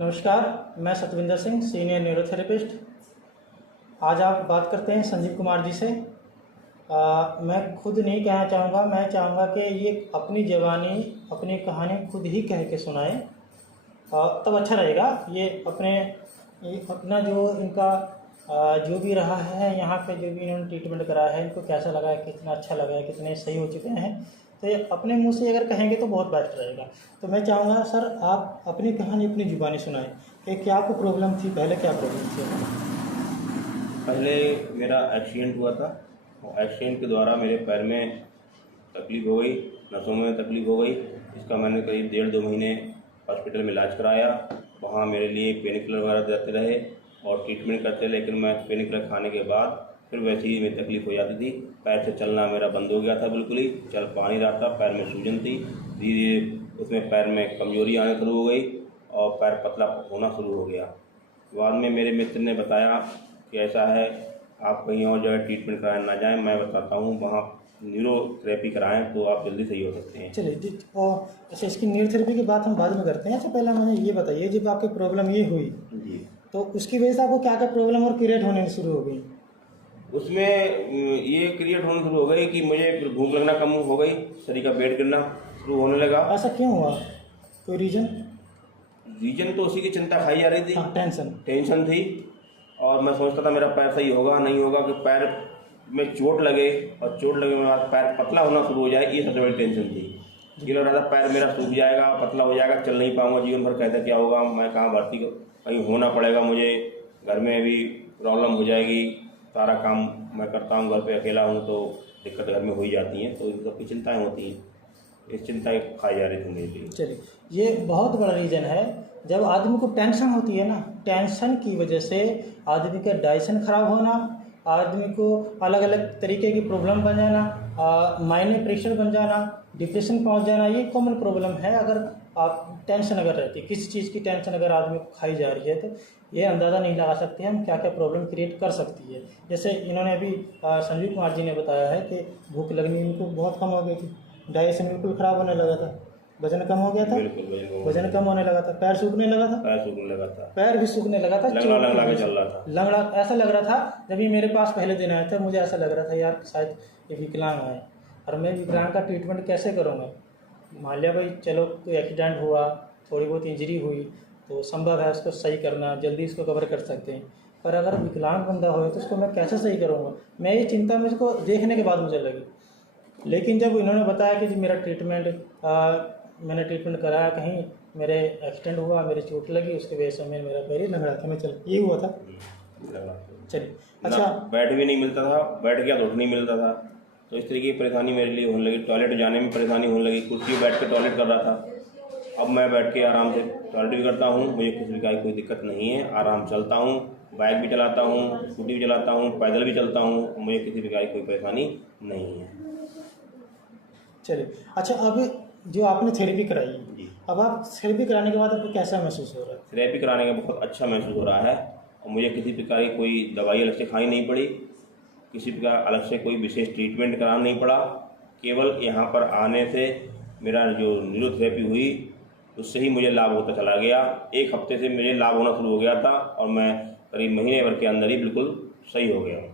नमस्कार, मैं Satwinder Singh, senior neurotherapist. आज आप बात करते हैं संजीव कुमार जी से। मैं खुद नहीं कहना चाहूँगा, मैं चाहूँगा कि ये अपनी ज़बानी, अपनी कहानी खुद ही कह के सुनाएं, तब अच्छा रहेगा। ये अपना जो इनका जो भी रहा है, यहाँ पे जो भी इन्होंने ट्रीटमेंट कराया है, इनको कैसा लगा है, कितना अच्छा लगा है, कितने सही हो चुके हैं, तो ये अपने मुंह से अगर कहेंगे तो बहुत बेटर रहेगा। तो मैं चाहूँगा सर, आप अपनी कहानी अपनी ज़ुबानी सुनाएं कि क्या आपको प्रॉब्लम थी, पहले क्या प्रॉब्लम थी। पहले मेरा एक्सीडेंट हुआ था और एक्सीडेंट के द्वारा मेरे पैर में तकलीफ़ हो गई, नसों में तकलीफ़ हो गई। इसका मैंने करीब 1.5-2 महीने हॉस्पिटल में इलाज कराया। वहाँ मेरे लिए पेन किलर वगैरह देते रहे और ट्रीटमेंट करते, लेकिन मैं पेन किलर खाने के बाद फिर वैसे ही मेरी तकलीफ़ हो जाती थी। पैर से चलना मेरा बंद हो गया था, बिल्कुल ही चल पा नहीं रहा था। पैर में सूजन थी, धीरे उसमें पैर में कमज़ोरी आने शुरू हो गई और पैर पतला होना शुरू हो गया। बाद में मेरे मित्र ने बताया कि ऐसा है, आप कहीं और जगह ट्रीटमेंट कराने ना जाएं, मैं बताता हूँ वहाँ न्यूरोथेरेपी कराएं तो आप जल्दी सही हो सकते हैं। चलिए जी, और अच्छा, इसकी न्यूरोथेरेपी की बात हम बाद में करते हैं। अच्छा, पहले मुझे ये बताइए, जब आपकी प्रॉब्लम ये हुई जी, तो उसकी वजह से आपको क्या क्या प्रॉब्लम और क्रिएट होने शुरू हो गई। उसमें ये क्रिएट होना शुरू हो गई कि मुझे भूख लगना कम हो गई, शरीर का वेट गिरना शुरू होने लगा। ऐसा क्यों हुआ, कोई रीज़न। रीजन तो उसी की चिंता खाई जा रही थी, हाँ, टेंशन थी। और मैं सोचता था मेरा पैर सही होगा नहीं होगा, कि पैर में चोट लगे और चोट लगने के बाद पैर पतला होना शुरू हो जाए, ये सबसे बड़ी टेंशन थी। ये लग रहा था पैर मेरा सूख जाएगा, पतला हो जाएगा, चल नहीं पाऊंगा, जीवन भर कहते क्या होगा, मैं कहाँ भर्ती कहीं होना पड़ेगा मुझे, घर में भी प्रॉब्लम हो जाएगी, सारा काम मैं करता हूँ, घर पे अकेला हूँ तो दिक्कत घर में हो ही जाती हैं, तो इन सबकी चिंताएँ होती हैं। इस चिंता खाई जा रही थी मेरे लिए। चलिए, ये बहुत बड़ा रीज़न है। जब आदमी को टेंशन होती है ना, टेंशन की वजह से आदमी का डाइजेशन खराब होना, आदमी को अलग अलग तरीके की प्रॉब्लम बन जाना, माइंड में प्रेशर बन जाना, डिप्रेशन पहुंच जाना, ये कॉमन प्रॉब्लम है। अगर आप टेंशन अगर रहती है, किसी चीज़ की टेंशन अगर आदमी को खाई जा रही है, तो ये अंदाज़ा नहीं लगा सकते हम क्या क्या प्रॉब्लम क्रिएट कर सकती है। जैसे इन्होंने अभी संजीव कुमार जी ने बताया है कि भूख लगनी इनको बहुत कम हो गई थी, डाइजेशन बिल्कुल ख़राब होने लगा था, वजन कम हो गया था, वजन कम होने लगा था, पैर सूखने लगा था, पैर भी सूखने लगा था, लंगड़ा के चल रहा था, लंगड़ा ऐसा लग रहा था। जब ये मेरे पास पहले दिन आया था, मुझे ऐसा लग रहा था यार शायद ये विकलांग है, और मैं विकलांग का ट्रीटमेंट कैसे करूँगा। मान लिया भाई चलो कोई एक्सीडेंट हुआ, थोड़ी बहुत इंजरी हुई तो संभव है उसको सही करना, जल्दी इसको कवर कर सकते हैं, पर अगर विकलांग बंदा हो तो उसको मैं कैसे सही करूँगा, मैं ये चिंता मुझको देखने के बाद मुझे लगी। लेकिन जब इन्होंने बताया कि जी मेरा मैंने ट्रीटमेंट कराया, कहीं मेरे एक्सीडेंट हुआ, मेरी चोट लगी, उसकी वजह से मेरा पैर ही लंगड़ा था, मैं चल ये हुआ था। चलिए, अच्छा, बैठ भी नहीं मिलता था, बैठ गया तो उठ नहीं मिलता था, तो इस तरीके की परेशानी मेरे लिए होने लगी। टॉयलेट जाने में परेशानी होने लगी, कुर्सी पर बैठ कर टॉयलेट कर रहा था, अब मैं बैठ के आराम से टॉयलेट भी करता हूँ, मुझे किसी प्रकार की कोई दिक्कत नहीं है, आराम चलता हूँ, बाइक भी चलाता हूँ, स्कूटी भी चलाता हूँ, पैदल भी चलता हूँ, मुझे किसी प्रकार की कोई परेशानी नहीं है। चलिए, अच्छा, अब जो आपने थेरेपी कराई, अब आप थेरेपी कराने के बाद आपको कैसा महसूस हो रहा है। थेरेपी कराने का बहुत अच्छा महसूस हो रहा है और मुझे किसी प्रकार की कोई दवाई अलग से खानी नहीं पड़ी, किसी प्रकार अलग से कोई विशेष ट्रीटमेंट कराना नहीं पड़ा। केवल यहाँ पर आने से मेरा जो न्यूरोथेरेपी हुई उससे ही मुझे लाभ होता चला गया। 1 हफ्ते से मुझे लाभ होना शुरू हो गया था और मैं करीब महीने भर के अंदर ही बिल्कुल सही हो गया हूँ।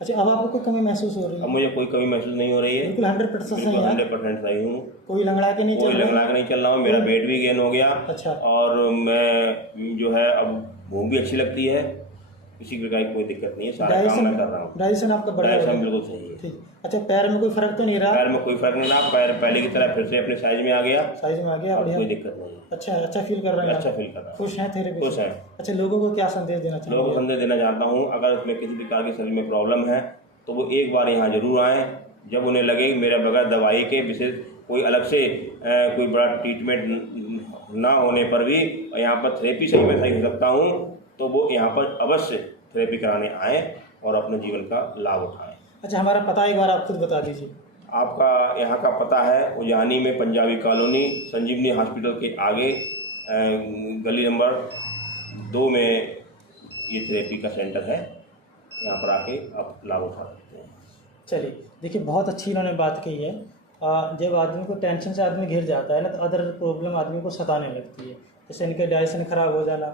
अच्छा, अब आपको कोई कमी महसूस हो रही है। अब मुझे कोई कमी महसूस नहीं हो रही है, बिल्कुल 100% सही है, 100% सही हूँ, कोई लंगड़ा के नहीं चल रहा हूँ, मेरा वेट भी गेन हो गया। अच्छा, और मैं जो है अब भूख भी अच्छी लगती है, किसी प्रकार की कोई दिक्कत नहीं है, सारा काम मैं कर रहा हूँ। डाइजेशन आपका बढ़िया है, बिल्कुल सही है। ठीक। अच्छा, पैर में कोई फर्क तो नहीं रहा। पैर में कोई फर्क नहीं रहा, पैर पहले की तरह फिर से अपने साइज में आ गया, बढ़िया, कोई दिक्कत नहीं है। अच्छा फील कर रहे हैं, अच्छा फील कर रहा हूँ, खुश हैं थेरेपी, खुश है। अच्छा, लोगों को क्या संदेश देना चाहिए। लोगों को संदेश देना चाहता हूँ, अगर उसमें किसी प्रकार की शरीर में प्रॉब्लम है तो वो एक बार यहाँ जरूर आएँ। जब उन्हें लगे मेरा बगैर दवाई के विशेष कोई अलग से कोई बड़ा ट्रीटमेंट ना होने पर भी यहाँ पर थेरेपी से ही मैं सही हो सकता हूँ, तो वो यहाँ पर अवश्य थेरेपी कराने आएँ और अपने जीवन का लाभ उठाएँ। अच्छा, हमारा पता एक बार आप खुद बता दीजिए। आपका यहाँ का पता है उजानी में, पंजाबी कॉलोनी, संजीवनी हॉस्पिटल के आगे, गली नंबर 2 में ये थेरेपी का सेंटर है, यहाँ पर आके आप लाभ उठा सकते हैं। चलिए, देखिए, बहुत अच्छी इन्होंने बात कही है। जब आदमी को टेंशन से आदमी घिर जाता है ना, तो अदर प्रॉब्लम आदमी को सताने लगती है, जैसे इनके डाइजेशन खराब हो जाना,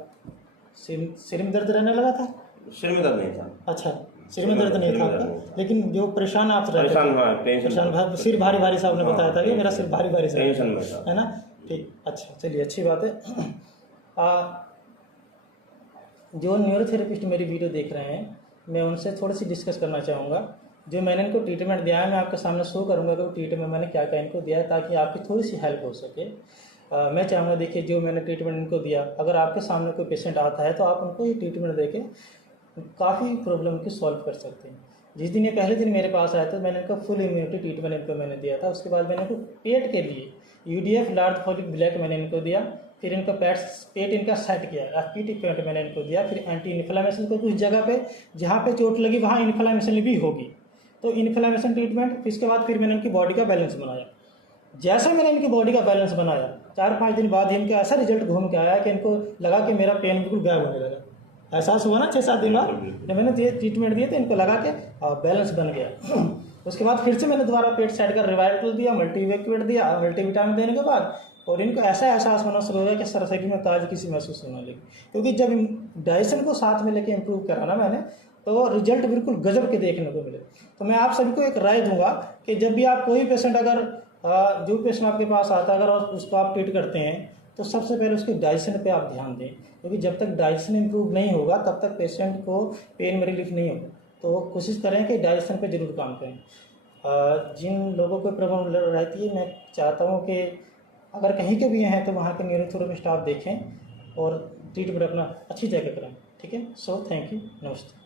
सिर में दर्द रहने लगा था? सिर में दर्द नहीं था। अच्छा, सिर में दर्द नहीं था आपका, लेकिन जो परेशान आप रहते थे, परेशान, सिर भारी भारी सा आपने बताया था कि मेरा सिर भारी भारी सा टेंशन में था, है ना? ठीक, अच्छा, चलिए अच्छी बात है। जो न्यूरोथेरेपिस्ट मेरी वीडियो देख रहे हैं, मैं उनसे थोड़ी सी डिस्कस करना चाहूँगा। जो मैंने इनको ट्रीटमेंट दिया है, मैं आपके सामने शो करूँगा कि वो ट्रीटमेंट मैंने क्या क्या इनको दिया है, ताकि आपकी थोड़ी सी हेल्प हो सके। मैं चाहूँगा, देखिए, जो मैंने ट्रीटमेंट इनको दिया, अगर आपके सामने कोई पेशेंट आता है तो आप उनको ये ट्रीटमेंट दे के काफ़ी प्रॉब्लम की सॉल्व कर सकते हैं। जिस दिन ये पहले दिन मेरे पास आया था, मैंने इनको फुल इम्यूनिटी ट्रीटमेंट इनको मैंने दिया था। उसके बाद मैंने इनको पेट के लिए UDF लार्ज फॉलिक ब्लैक मैंने इनको दिया, फिर इनका पेट इनका सेट किया, FPT पेट मैंने इनको दिया, फिर एंटी इन्फ्लेमेशन को कुछ जगह पे जहाँ पे चोट लगी वहाँ इन्फ्लेमेशन भी होगी, तो इन्फ्लेमेशन ट्रीटमेंट। इसके बाद फिर मैंने इनकी बॉडी का बैलेंस बनाया। जैसे मैंने इनकी बॉडी का बैलेंस बनाया, 4-5 दिन बाद इनका ऐसा रिजल्ट घूम के आया कि इनको लगा कि मेरा पेन बिल्कुल गायब होने लगा। एहसास हुआ ना 6-7 दिन बाद जब मैंने ये ट्रीटमेंट दिए तो इनको लगा के बैलेंस बन गया। उसके बाद फिर से मैंने दोबारा पेट साइड का रिवाइटल दिया, मल्टीविटामिन दिया, मल्टीविटामिन देने के बाद, और इनको ऐसा एहसास होना शुरू हो गया कि शरीर में ताजगी सी महसूस होने लगी। क्योंकि जब डाइजेशन को साथ में लेके इम्प्रूव करा ना मैंने, तो रिजल्ट बिल्कुल गजब के देखने को मिले। तो मैं आप सभी को एक राय दूंगा कि जब भी आप कोई पेशेंट, अगर जो पेशेंट आपके पास आता है, अगर उसको आप ट्रीट करते हैं, तो सबसे पहले उसके डाइजेशन पे आप ध्यान दें, क्योंकि जब तक डाइजेशन इंप्रूव नहीं होगा तब तक पेशेंट को पेन में रिलीफ नहीं होगा। तो कोशिश करें कि डाइजेशन पे ज़रूर काम करें। जिन लोगों को प्रॉब्लम रहती है, मैं चाहता हूँ कि अगर कहीं के भी हैं तो वहाँ के न्यूरोथेरेपिस्ट आप देखें और ट्रीटमेंट अपना अच्छी जगह करें। ठीक है, सो थैंक यू, नमस्ते।